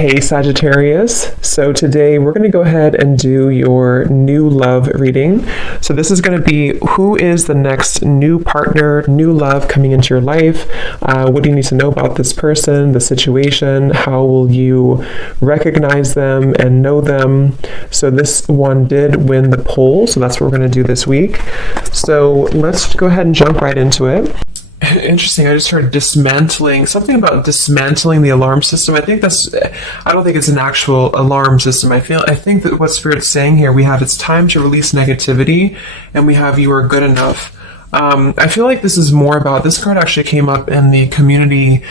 Hey Sagittarius, so today we're going to go ahead and do your new love reading. So this is going to be who is the next new partner, new love coming into your life. What do you need to know about this person, the situation? How will you recognize them and know them? So this one did win the poll, so that's what we're going to do this week. So let's go ahead and jump right into it. Interesting. I just heard dismantling, something about dismantling the alarm system. I don't think it's an actual alarm system. I think that what Spirit's saying here, we have it's time to release negativity, and we have you are good enough. I feel like this is more about, this card actually came up in the community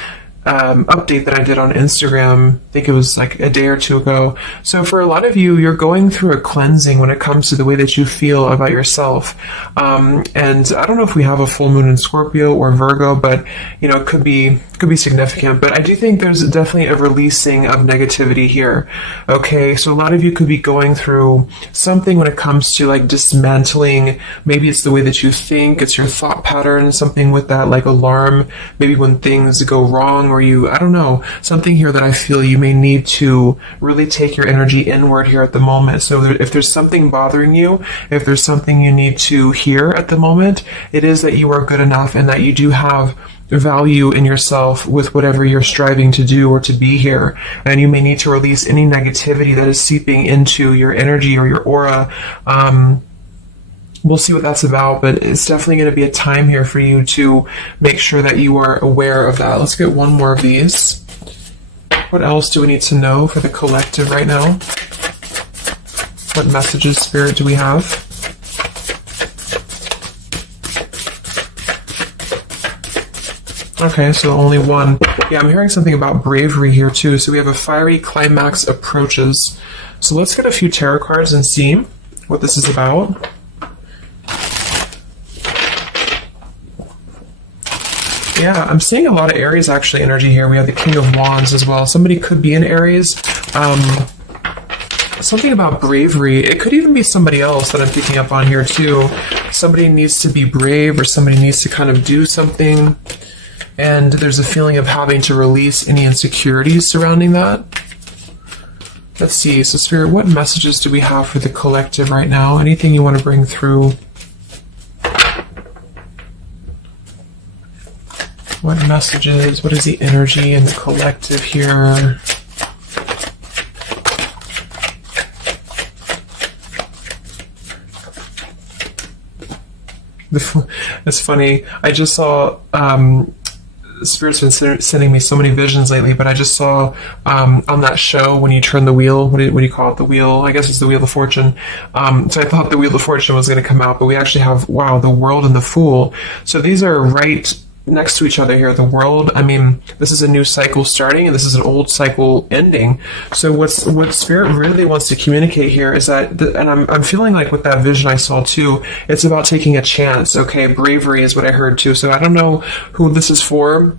update that I did on Instagram. I think it was like a day or two ago. So for a lot of you, you're going through a cleansing when it comes to the way that you feel about yourself. And I don't know if we have a full moon in Scorpio or Virgo, but it could be significant. But I do think there's definitely a releasing of negativity here. Okay, so a lot of you could be going through something when it comes to like dismantling. Maybe it's the way that you think, it's your thought pattern, something with that like alarm, maybe when things go wrong, or I don't know, something here that I feel you may need to really take your energy inward here at the moment. So if there's something bothering you, if there's something you need to hear at the moment, it is that you are good enough and that you do have value in yourself with whatever you're striving to do or to be here. And you may need to release any negativity that is seeping into your energy or your aura. We'll see what that's about, but it's definitely going to be a time here for you to make sure that you are aware of that. Let's get one more of these. What else do we need to know for the collective right now? What messages, Spirit, do we have? Okay, so only one. Yeah, I'm hearing something about bravery here too. So we have a fiery climax approaches. So let's get a few tarot cards and see what this is about. Yeah, I'm seeing a lot of Aries actually energy here. We have the King of Wands as well. Somebody could be in Aries. Something about bravery. It could even be somebody else that I'm picking up on here too. Somebody needs to be brave, or somebody needs to kind of do something. And there's a feeling of having to release any insecurities surrounding that. Let's see. So Spirit, what messages do we have for the collective right now? Anything you want to bring through? What messages? What is the energy in the collective here? It's funny. I just saw Spirit's been sending me so many visions lately, but I just saw on that show when you turn the wheel, what do you call it? The wheel, I guess it's the Wheel of Fortune. So I thought the Wheel of Fortune was going to come out, but we actually have, wow, the World and the Fool. So these are right next to each other here. The World, I mean, this is a new cycle starting, and this is an old cycle ending. So what Spirit really wants to communicate here is that, and I'm feeling like with that vision I saw too, it's about taking a chance. Okay, bravery is what I heard too. So I don't know who this is for,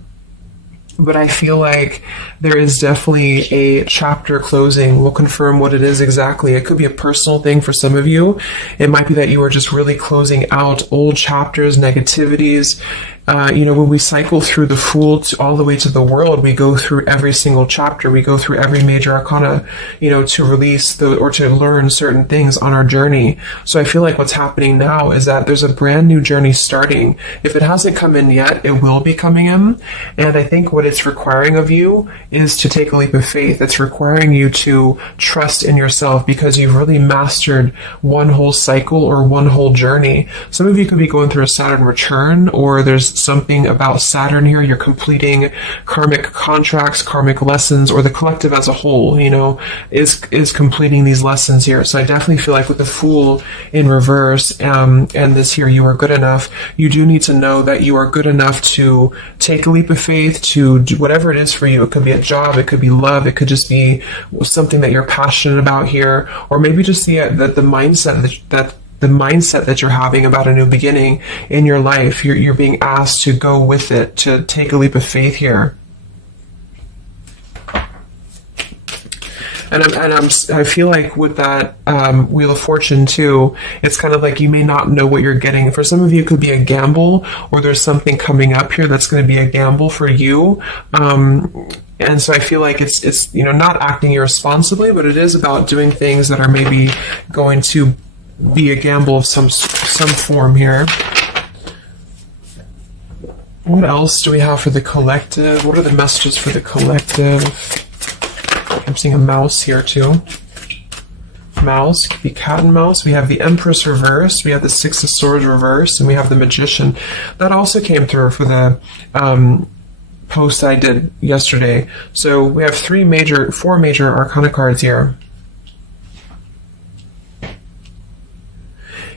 but I feel like there is definitely a chapter closing. We'll confirm what it is exactly. It could be a personal thing for some of you. It might be that you are just really closing out old chapters, negativities. When we cycle through the Fool all the way to the World, we go through every single chapter. We go through every major arcana, to release or to learn certain things on our journey. So I feel like what's happening now is that there's a brand new journey starting. If it hasn't come in yet, it will be coming in. And I think what it's requiring of you is to take a leap of faith. It's requiring you to trust in yourself, because you've really mastered one whole cycle or one whole journey. Some of you could be going through a Saturn return, or there's something about Saturn here. You're completing karmic contracts, karmic lessons, or the collective as a whole, is completing these lessons here. So I definitely feel like with the Fool in reverse, and this here, you are good enough. You do need to know that you are good enough to take a leap of faith, to do whatever it is for you. It could be a job, it could be love, it could just be something that you're passionate about here, or maybe just the mindset that you're having about a new beginning in your life. You're being asked to go with it, to take a leap of faith here. And I feel like with that Wheel of Fortune too, it's kind of like you may not know what you're getting. For some of you, it could be a gamble, or there's something coming up here that's going to be a gamble for you. And so I feel like it's not acting irresponsibly, but it is about doing things that are maybe going to be a gamble of some form here. What else do we have for the collective? What are the messages for the collective? I'm seeing a mouse here too. Mouse, could be cat and mouse. We have the Empress reversed, we have the Six of Swords reversed, and we have the Magician. That also came through for the post I did yesterday. So we have four major Arcana cards here.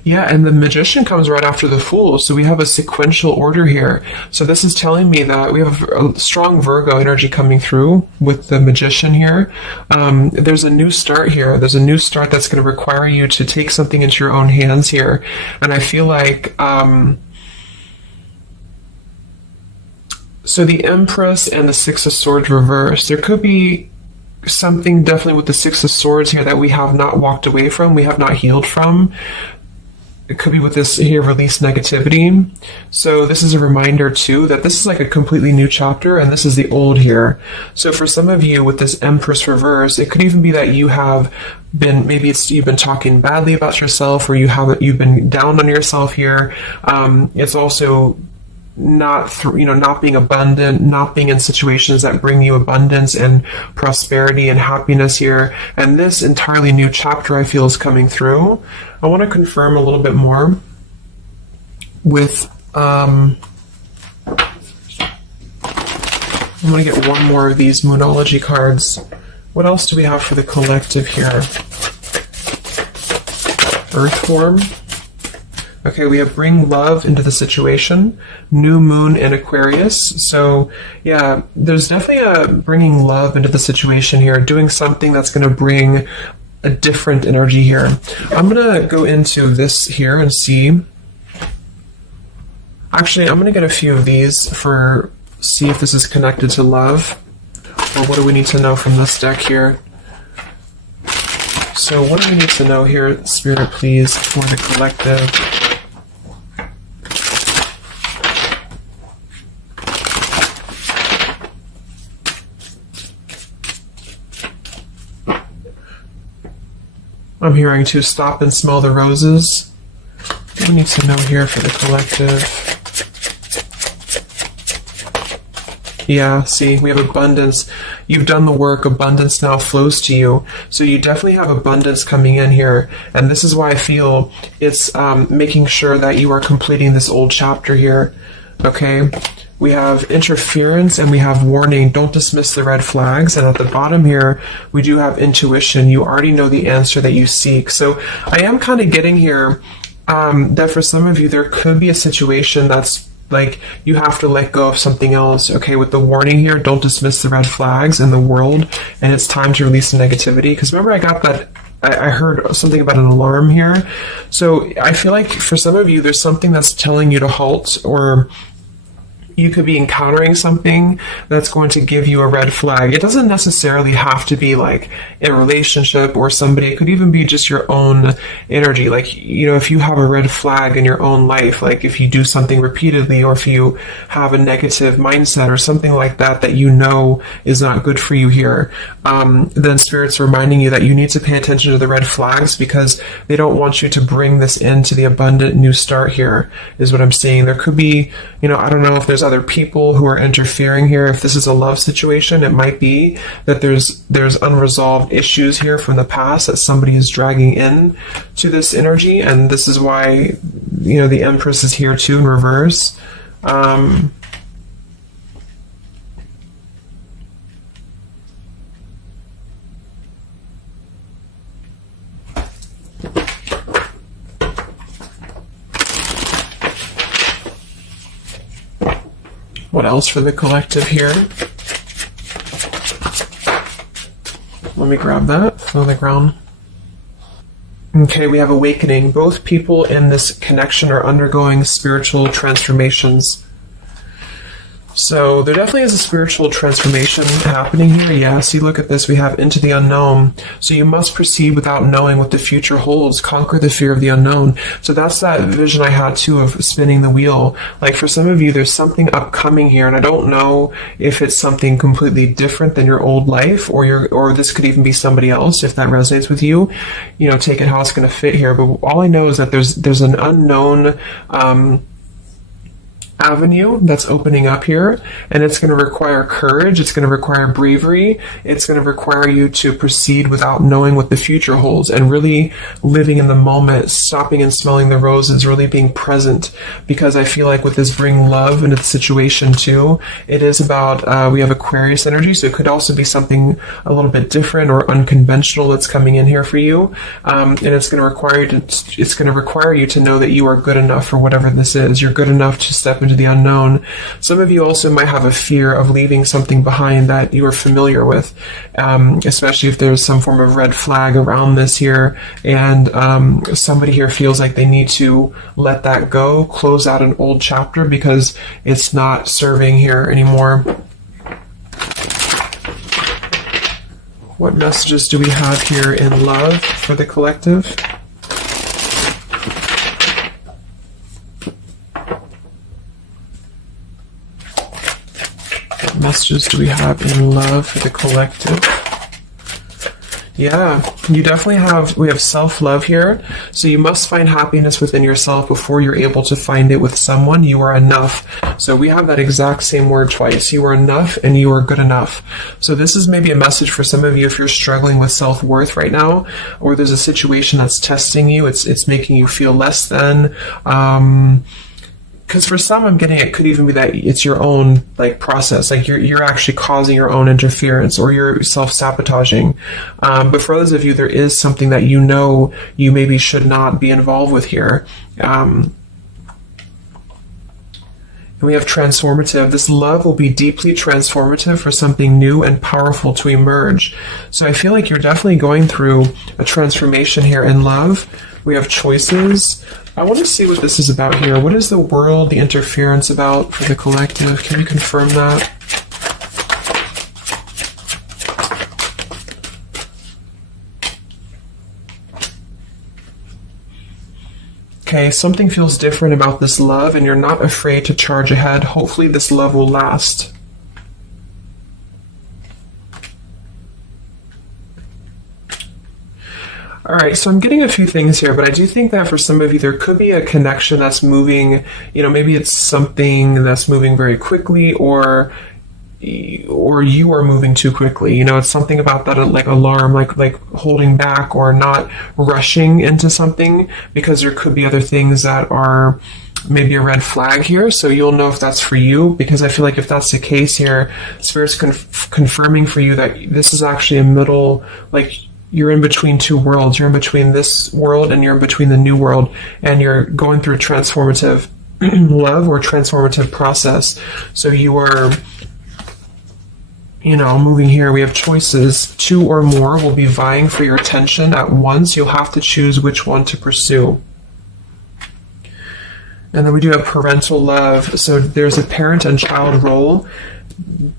Yeah, and the Magician comes right after the Fool, so we have a sequential order here. So this is telling me that we have a strong Virgo energy coming through with the Magician here. There's a new start here. There's a new start that's going to require you to take something into your own hands here. And I feel like... so the Empress and the Six of Swords reversed. There could be something definitely with the Six of Swords here that we have not walked away from, we have not healed from. It could be with this here, release negativity. So this is a reminder too that this is like a completely new chapter and this is the old here. So for some of you with this Empress reverse, it could even be that you have been, maybe you've been talking badly about yourself, or you've been down on yourself here. It's also not being abundant, not being in situations that bring you abundance and prosperity and happiness here. And this entirely new chapter I feel is coming through. I want to confirm a little bit more with I'm going to get one more of these Moonology cards. What else do we have for the collective here? Earth form. Okay, we have bring love into the situation, new moon in Aquarius. So yeah, there's definitely a bringing love into the situation here, doing something that's going to bring a different energy here. I'm going to go into this here and see. Actually, I'm going to get a few of these see if this is connected to love, or what do we need to know from this deck here. So what do we need to know here, Spirit, please, for the collective? I'm hearing to stop and smell the roses. What do we need to know here for the collective? Yeah, see, we have abundance. You've done the work. Abundance now flows to you. So you definitely have abundance coming in here. And this is why I feel it's making sure that you are completing this old chapter here. Okay? We have interference and we have warning. Don't dismiss the red flags. And at the bottom here, we do have intuition. You already know the answer that you seek. So I am kind of getting here that for some of you, there could be a situation that's like you have to let go of something else. Okay, with the warning here, don't dismiss the red flags in the world. And it's time to release the negativity. Because remember, I got that. I heard something about an alarm here. So I feel like for some of you, there's something that's telling you to halt, or you could be encountering something that's going to give you a red flag. It doesn't necessarily have to be like a relationship or somebody. It could even be just your own energy. Like, if you have a red flag in your own life, like if you do something repeatedly, or if you have a negative mindset or something like that, that is not good for you here, then Spirit's reminding you that you need to pay attention to the red flags, because they don't want you to bring this into the abundant new start here, is what I'm seeing. There could be, I don't know if there's other people who are interfering here. If this is a love situation, it might be that there's unresolved issues here from the past that somebody is dragging in to this energy, and this is why the Empress is here too in reverse. What else for the collective here? Let me grab that on the ground. Okay, we have awakening. Both people in this connection are undergoing spiritual transformations. So there definitely is a spiritual transformation happening here. Yeah, see, look at this. We have into the unknown. So you must proceed without knowing what the future holds. Conquer the fear of the unknown. So that's that vision I had too of spinning the wheel. Like for some of you, there's something upcoming here, and I don't know if it's something completely different than your old life, or this could even be somebody else. If that resonates with you, take it how it's going to fit here. But all I know is that there's an unknown avenue that's opening up here, and it's going to require courage, it's going to require bravery, it's going to require you to proceed without knowing what the future holds, and really living in the moment, stopping and smelling the roses, really being present. Because I feel like with this bring love into the situation too, it is about we have Aquarius energy, so it could also be something a little bit different or unconventional that's coming in here for you, and it's going to require you to know that you are good enough for whatever this is. You're good enough to step into the unknown. Some of you also might have a fear of leaving something behind that you are familiar with, especially if there's some form of red flag around this here, and somebody here feels like they need to let that go, close out an old chapter because it's not serving here anymore. What messages do we have here in love for the collective? Messages do we have in love for the collective? Yeah, we have self-love here. So you must find happiness within yourself before you're able to find it with someone. You are enough. So we have that exact same word twice. You are enough and you are good enough. So this is maybe a message for some of you if you're struggling with self-worth right now, or there's a situation that's testing you. It's making you feel less than. Because for some, I'm getting it could even be that it's your own process, you're actually causing your own interference, or you're self-sabotaging. But for others of you, there is something that you maybe should not be involved with here. And we have transformative. This love will be deeply transformative for something new and powerful to emerge. So I feel like you're definitely going through a transformation here in love. We have choices. I want to see what this is about here. What is the world, the interference about for the collective? Can you confirm that? Okay, something feels different about this love, and you're not afraid to charge ahead. Hopefully this love will last. All right, so I'm getting a few things here, but I do think that for some of you, there could be a connection that's moving, maybe it's something that's moving very quickly, or you are moving too quickly. It's something about that, alarm, like holding back or not rushing into something, because there could be other things that are maybe a red flag here. So you'll know if that's for you, because I feel like if that's the case here, Spirit's confirming for you that this is actually a middle, you're in between two worlds. You're in between this world and you're in between the new world, and you're going through a transformative love or transformative process. So you are, moving here. We have choices. Two or more will be vying for your attention at once. You'll have to choose which one to pursue. And then we do have parental love. So there's a parent and child role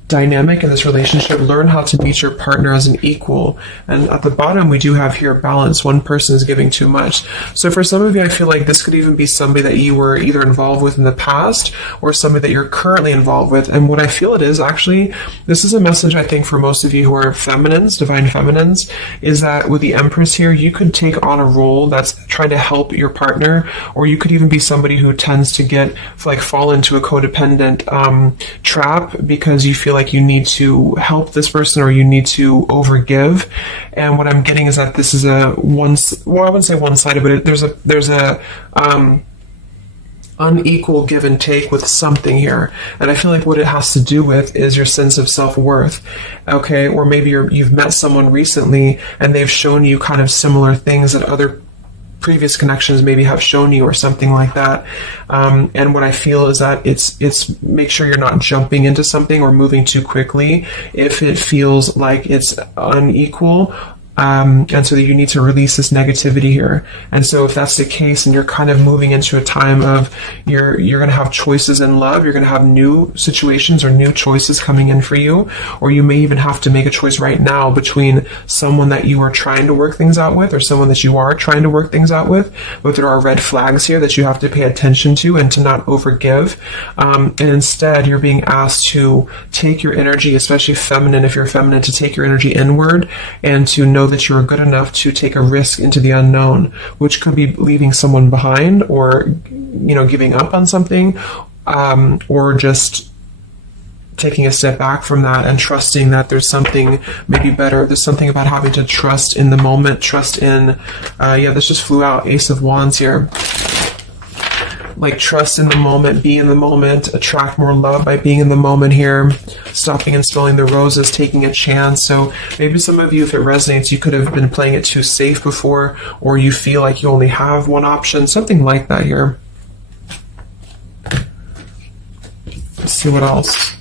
dynamic in this relationship. Learn how to meet your partner as an equal. And at the bottom, we do have here balance. One person is giving too much. So for some of you, I feel like this could even be somebody that you were either involved with in the past or somebody that you're currently involved with. And what I feel it is, actually, this is a message I think for most of you who are feminines, divine feminines, is that with the Empress here, you could take on a role that's trying to help your partner, or you could even be somebody who tends to fall into a codependent trap because you feel like you need to help this person or you need to overgive. And what I'm getting is that this is I wouldn't say one-sided, but there's a unequal give and take with something here. And I feel like what it has to do with is your sense of self-worth. Okay, or maybe you've met someone recently and they've shown you kind of similar things that other previous connections maybe have shown you, or something like that. And what I feel is that it's make sure you're not jumping into something or moving too quickly if it feels like it's unequal, And so you need to release this negativity here. And so if that's the case and you're kind of moving into a time of you're going to have choices in love, you're going to have new situations or new choices coming in for you, or you may even have to make a choice right now between someone that you are trying to work things out with or someone that you are trying to work things out with. But there are red flags here that you have to pay attention to and to not overgive. And instead, you're being asked to take your energy, especially feminine, if you're feminine, to take your energy inward and to know that you're good enough to take a risk into the unknown, which could be leaving someone behind or, giving up on something, or just taking a step back from that and trusting that there's something maybe better. There's something about having to trust in the moment, trust in, this just flew out, Ace of Wands here. Like trust in the moment, be in the moment, attract more love by being in the moment here, stopping and smelling the roses, taking a chance. So maybe some of you, if it resonates, you could have been playing it too safe before, or you feel like you only have one option, something like that here. Let's see what else.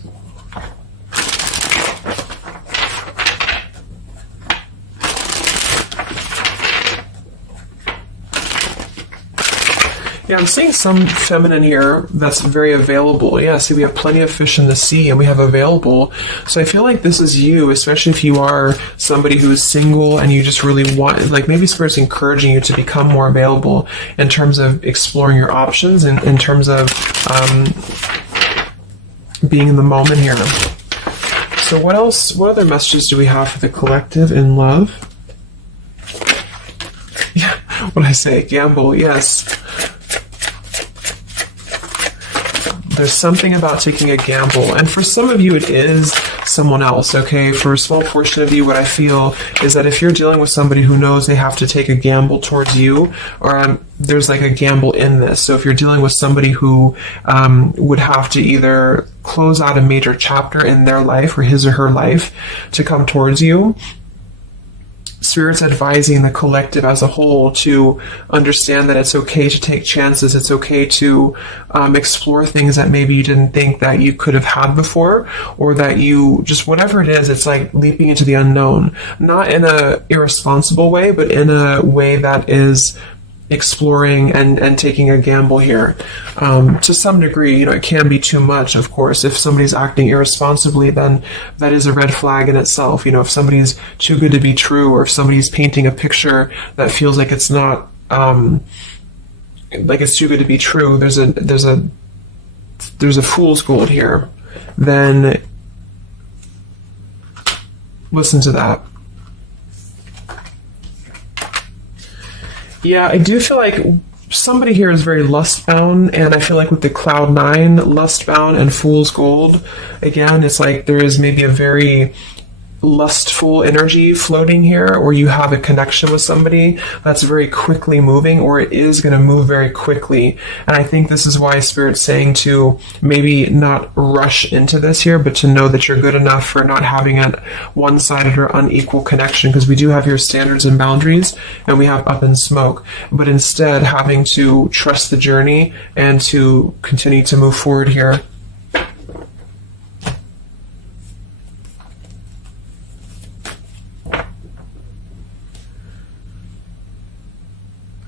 Yeah, I'm seeing some feminine here that's very available. Yeah, see, we have plenty of fish in the sea and we have available. So I feel like this is you, especially if you are somebody who is single and you just really want, like maybe Spirit's encouraging you to become more available in terms of exploring your options and in terms of being in the moment here. So what else, what other messages do we have for the collective in love? Yeah, what did I say? Gamble, yes. There's something about taking a gamble. And for some of you, it is someone else, okay? For a small portion of you, what I feel is that if you're dealing with somebody who knows they have to take a gamble towards you, or there's like a gamble in this. So if you're dealing with somebody who would have to either close out a major chapter in their life or his or her life to come towards you, Spirit's advising the collective as a whole to understand that it's okay to take chances. It's okay to explore things that maybe you didn't think that you could have had before, or that you just, whatever it is, it's like leaping into the unknown. Not in a irresponsible way, but in a way that is exploring and taking a gamble here. To some degree, it can be too much, of course. If somebody's acting irresponsibly, then that is a red flag in itself. If somebody's too good to be true, or if somebody's painting a picture that feels like it's not, like it's too good to be true, there's a fool's gold here, then listen to that. Yeah, I do feel like somebody here is very lust-bound, and I feel like with the Cloud 9, lust-bound and Fool's Gold, again, it's like there is maybe a very lustful energy floating here, or you have a connection with somebody that's very quickly moving, or it is going to move very quickly. And I think this is why Spirit's saying to maybe not rush into this here, but to know that you're good enough for not having a one-sided or unequal connection, because we do have your standards and boundaries, and we have up in smoke, but instead having to trust the journey and to continue to move forward here.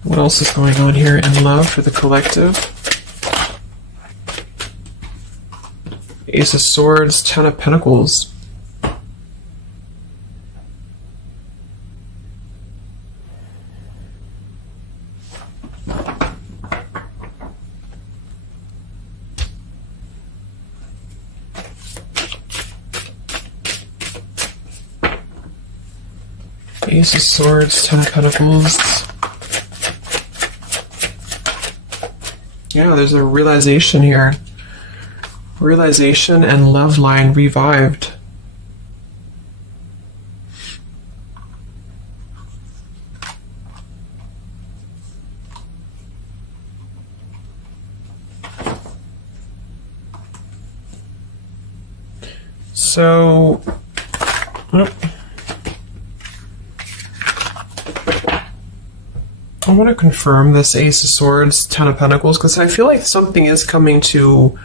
What else is going on here in love for the collective? Ace of Swords, Ten of Pentacles. Ace of Swords, Ten of Pentacles. Yeah, there's a realization here. Realization and love line revived. So, I want to confirm this Ace of Swords, Ten of Pentacles, because I feel like something is coming to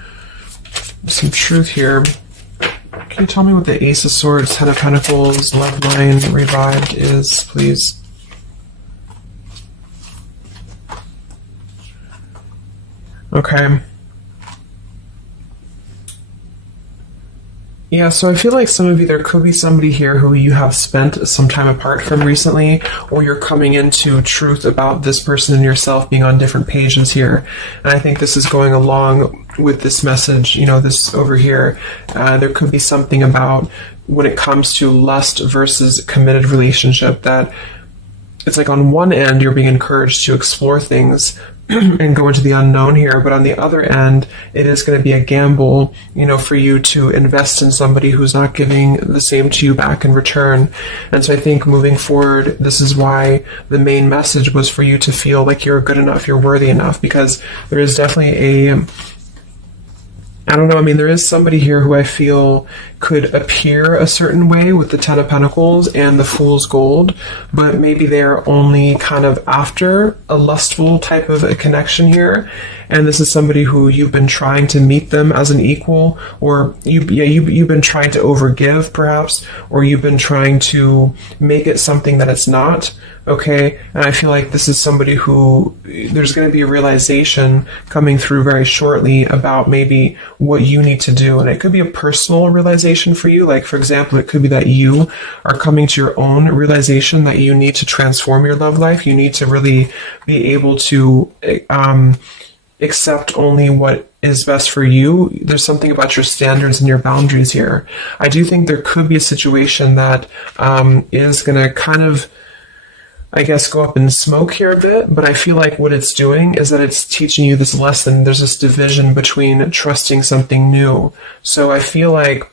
some truth here. Okay, Can you tell me what the Ace of Swords, Ten of Pentacles, Love Line Revived is, please? Okay. Yeah, so I feel like some of you, there could be somebody here who you have spent some time apart from recently, or you're coming into truth about this person and yourself being on different pages here. And I think this is going along with this message, you know, this over here. There could be something about when it comes to lust versus committed relationship that it's like on one end you're being encouraged to explore things and go into the unknown here, but on the other end it is going to be a gamble, you know, for you to invest in somebody who's not giving the same to you back in return. And so I think moving forward, this is why the main message was for you to feel like you're good enough, you're worthy enough, because there is definitely I don't know, I mean, there is somebody here who I feel could appear a certain way with the Ten of Pentacles and the Fool's Gold, but maybe they're only kind of after a lustful type of a connection here. And this is somebody who you've been trying to meet them as an equal, or you've been trying to overgive perhaps, or you've been trying to make it something that it's not. Okay, and I feel like this is somebody who there's going to be a realization coming through very shortly about maybe what you need to do. And it could be a personal realization for you. Like, for example, it could be that you are coming to your own realization that you need to transform your love life. You need to really be able to accept only what is best for you. There's something about your standards and your boundaries here. I do think there could be a situation that is going to kind of, I guess, go up in smoke here a bit, but I feel like what it's doing is that it's teaching you this lesson. There's this division between trusting something new. So I feel like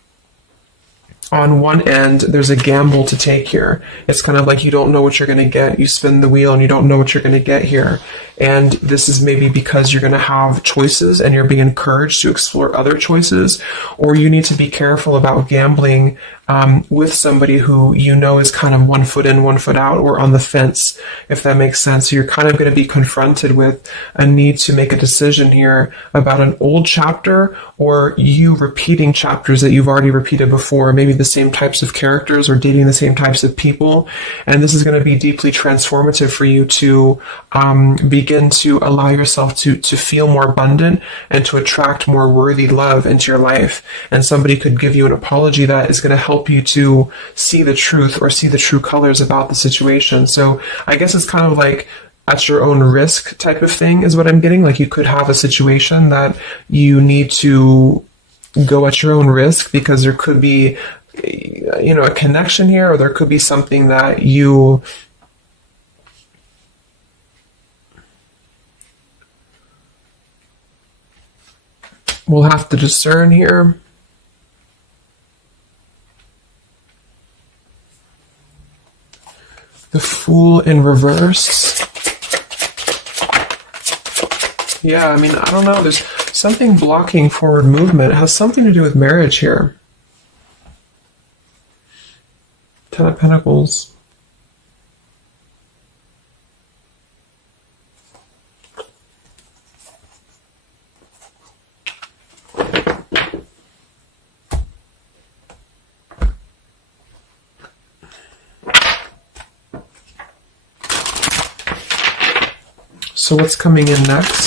on one end, there's a gamble to take here. It's kind of like you don't know what you're going to get. You spin the wheel and you don't know what you're going to get here. And this is maybe because you're going to have choices and you're being encouraged to explore other choices, or you need to be careful about gambling with somebody who you know is kind of 1 foot in, 1 foot out, or on the fence, if that makes sense. So you're kind of going to be confronted with a need to make a decision here about an old chapter, or you repeating chapters that you've already repeated before, maybe the same types of characters or dating the same types of people. And this is going to be deeply transformative for you to begin to allow yourself to feel more abundant and to attract more worthy love into your life. And somebody could give you an apology that is going to help you to see the truth or see the true colors about the situation. So I guess it's kind of like at your own risk type of thing is what I'm getting. Like you could have a situation that you need to go at your own risk because there could be, you know, a connection here, or there could be something that you will have to discern here. The Fool in reverse. Yeah, I mean, I don't know. There's something blocking forward movement. It has something to do with marriage here. Ten of Pentacles. So what's coming in next?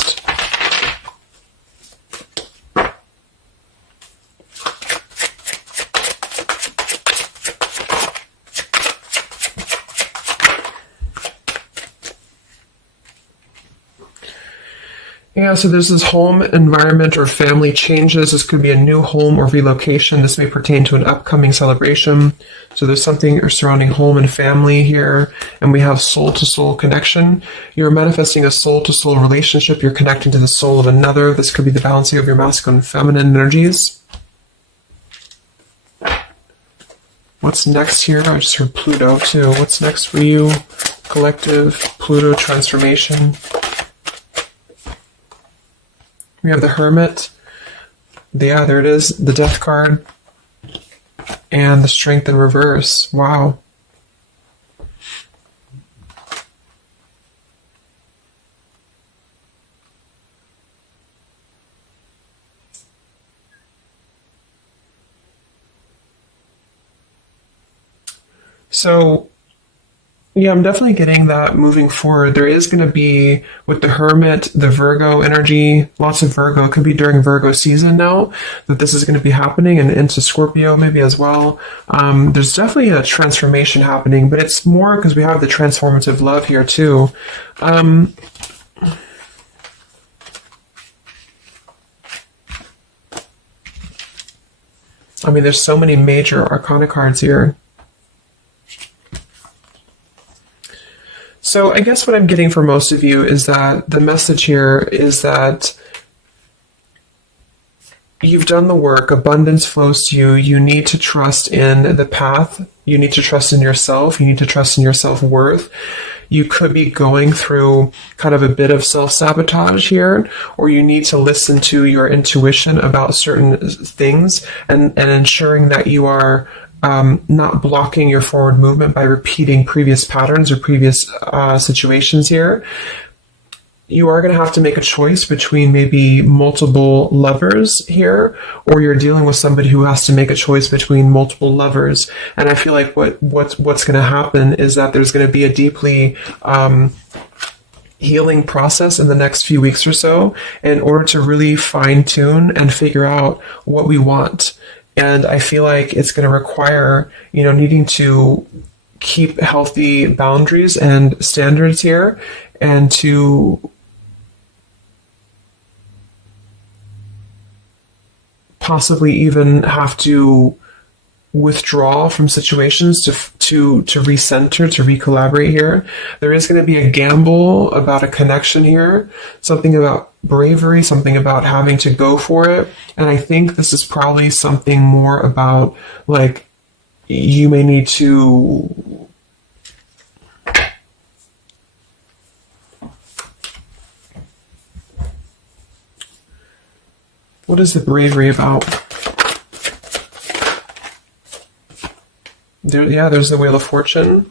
Yeah, so there's this home environment or family changes. This could be a new home or relocation. This may pertain to an upcoming celebration. So there's something surrounding home and family here. And we have soul-to-soul connection. You're manifesting a soul-to-soul relationship. You're connecting to the soul of another. This could be the balancing of your masculine and feminine energies. What's next here? I just heard Pluto too. What's next for you? Collective, Pluto transformation. We have the Hermit. Yeah, there it is. The Death card. And the Strength in reverse. Wow. So yeah, I'm definitely getting that moving forward. There is going to be, with the Hermit, the Virgo energy, lots of Virgo. It could be during Virgo season now that this is going to be happening, and into Scorpio maybe as well. There's definitely a transformation happening, but it's more because we have the transformative love here too. I mean, there's so many major arcana cards here. So I guess what I'm getting for most of you is that the message here is that you've done the work, abundance flows to you, you need to trust in the path, you need to trust in yourself, you need to trust in your self-worth. You could be going through kind of a bit of self-sabotage here, or you need to listen to your intuition about certain things and ensuring that you are not blocking your forward movement by repeating previous patterns or previous situations here. You are going to have to make a choice between maybe multiple lovers here, or you're dealing with somebody who has to make a choice between multiple lovers. And I feel like what's going to happen is that there's going to be a deeply healing process in the next few weeks or so in order to really fine tune and figure out what we want. And I feel like it's going to require, needing to keep healthy boundaries and standards here, and to possibly even have to withdraw from situations to recenter, to recollaborate here. There is going to be a gamble about a connection here, something about bravery, something about having to go for it. And I think this is probably something more about, like, you may need to what is the bravery about? There's the Wheel of Fortune,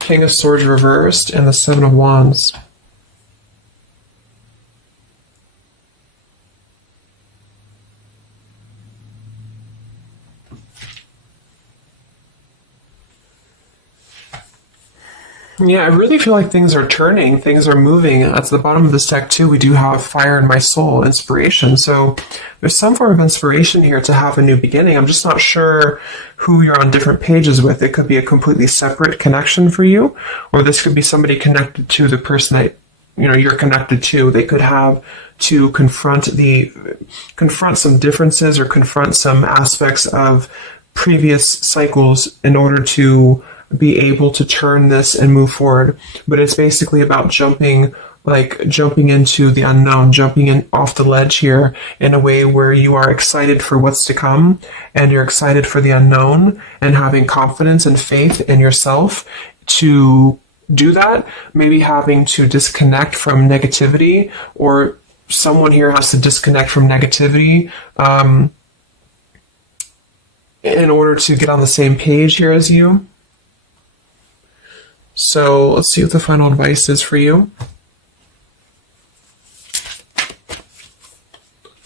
King of Swords reversed, and the Seven of Wands. Yeah, I really feel like things are turning, things are moving. At the bottom of this deck too, we do have Fire in My Soul, inspiration. So there's some form of inspiration here to have a new beginning. I'm just not sure who you're on different pages with. It could be a completely separate connection for you, or this could be somebody connected to the person that you're connected to. They could have to confront some differences or confront some aspects of previous cycles in order to be able to turn this and move forward. But it's basically about jumping into the unknown, jumping in off the ledge here in a way where you are excited for what's to come, and you're excited for the unknown, and having confidence and faith in yourself to do that. Maybe having to disconnect from negativity, or someone here has to disconnect from negativity in order to get on the same page here as you. So let's see what the final advice is for you.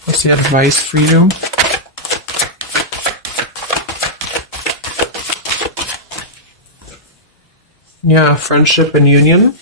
What's the advice for you? Yeah, friendship and union.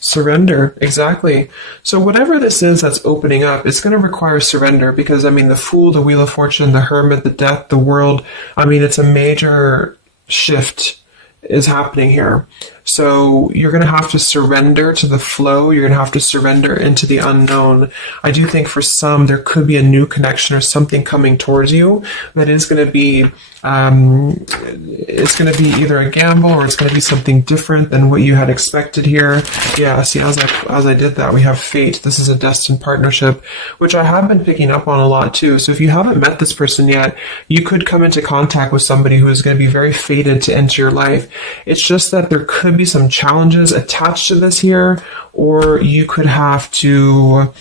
Surrender, exactly. So whatever this is that's opening up, it's going to require surrender, because, the Fool, the Wheel of Fortune, the Hermit, the Death, the World, it's a major shift is happening here. So you're going to have to surrender to the flow. You're going to have to surrender into the unknown. I do think for some, there could be a new connection or something coming towards you that is going to be, it's going to be either a gamble, or it's going to be something different than what you had expected here. Yeah, see, as I did that, we have fate. This is a destined partnership, which I have been picking up on a lot too. So if you haven't met this person yet, you could come into contact with somebody who is going to be very fated to enter your life. It's just that there could be some challenges attached to this here, or you could have to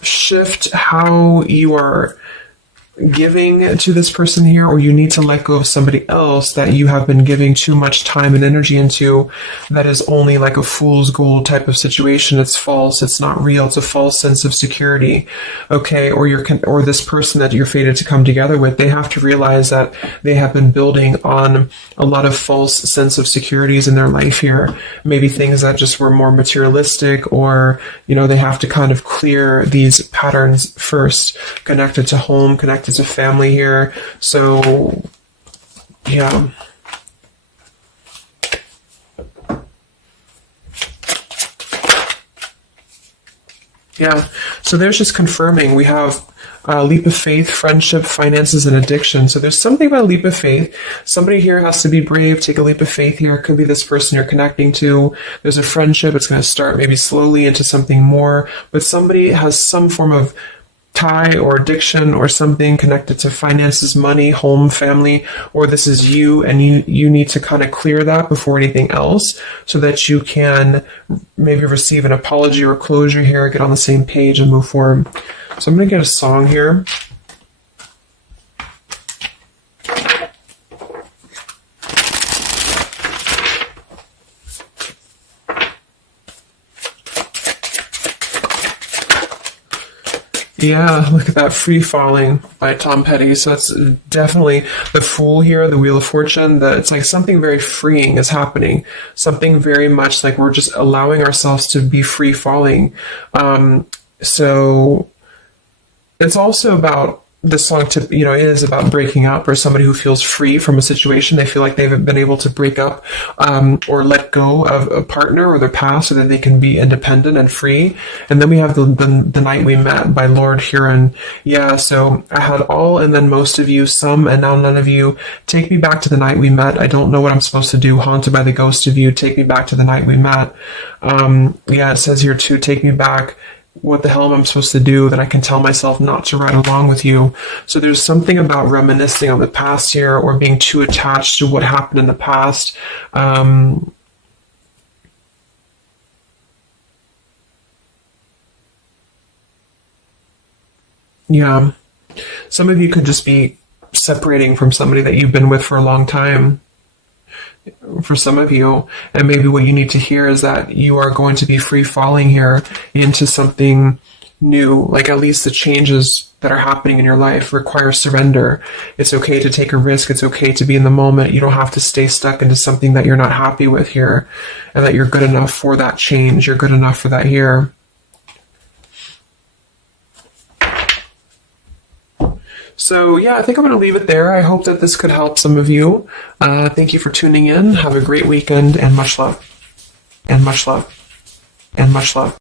shift how you are giving to this person here, or you need to let go of somebody else that you have been giving too much time and energy into, that is only like a fool's gold type of situation. It's false. It's not real. It's a false sense of security. Okay. Or this person that you're fated to come together with, they have to realize that they have been building on a lot of false sense of securities in their life here. Maybe things that just were more materialistic, or, they have to kind of clear these patterns first, connected to home, connected to family here. So, yeah. Yeah. So there's just confirming. We have leap of faith, friendship, finances, and addiction. So there's something about leap of faith. Somebody here has to be brave, take a leap of faith here. It could be this person you're connecting to. There's a friendship. It's going to start maybe slowly into something more, but somebody has some form of tie or addiction or something connected to finances, money, home, family, or this is you, and you need to kind of clear that before anything else, so that you can maybe receive an apology or closure here, get on the same page and move forward. So I'm going to get a song here. Yeah, look at that, Free Falling by Tom Petty. So it's definitely the Fool here, the Wheel of Fortune. It's like something very freeing is happening. Something very much like we're just allowing ourselves to be free falling. So it's also about this song it is about breaking up, or somebody who feels free from a situation. They feel like they've been able to break up or let go of a partner or their past, so that they can be independent and free. And then we have the Night We Met by Lord Huron. Yeah, so I had all and then most of you, some and now none of you. Take me back to the night we met. I don't know what I'm supposed to do. Haunted by the ghost of you. Take me back to the night we met. Yeah, it says here too, take me back. What the hell am I supposed to do that I can tell myself not to ride along with you? So there's something about reminiscing on the past here, or being too attached to what happened in the past. Yeah. Some of you could just be separating from somebody that you've been with for a long time. For some of you, and maybe what you need to hear is that you are going to be free falling here into something new. Like, at least the changes that are happening in your life require surrender. It's okay to take a risk. It's okay to be in the moment. You don't have to stay stuck into something that you're not happy with here, and that you're good enough for that change. You're good enough for that here. So yeah, I think I'm going to leave it there. I hope that this could help some of you. Thank you for tuning in. Have a great weekend, and much love. And much love. And much love.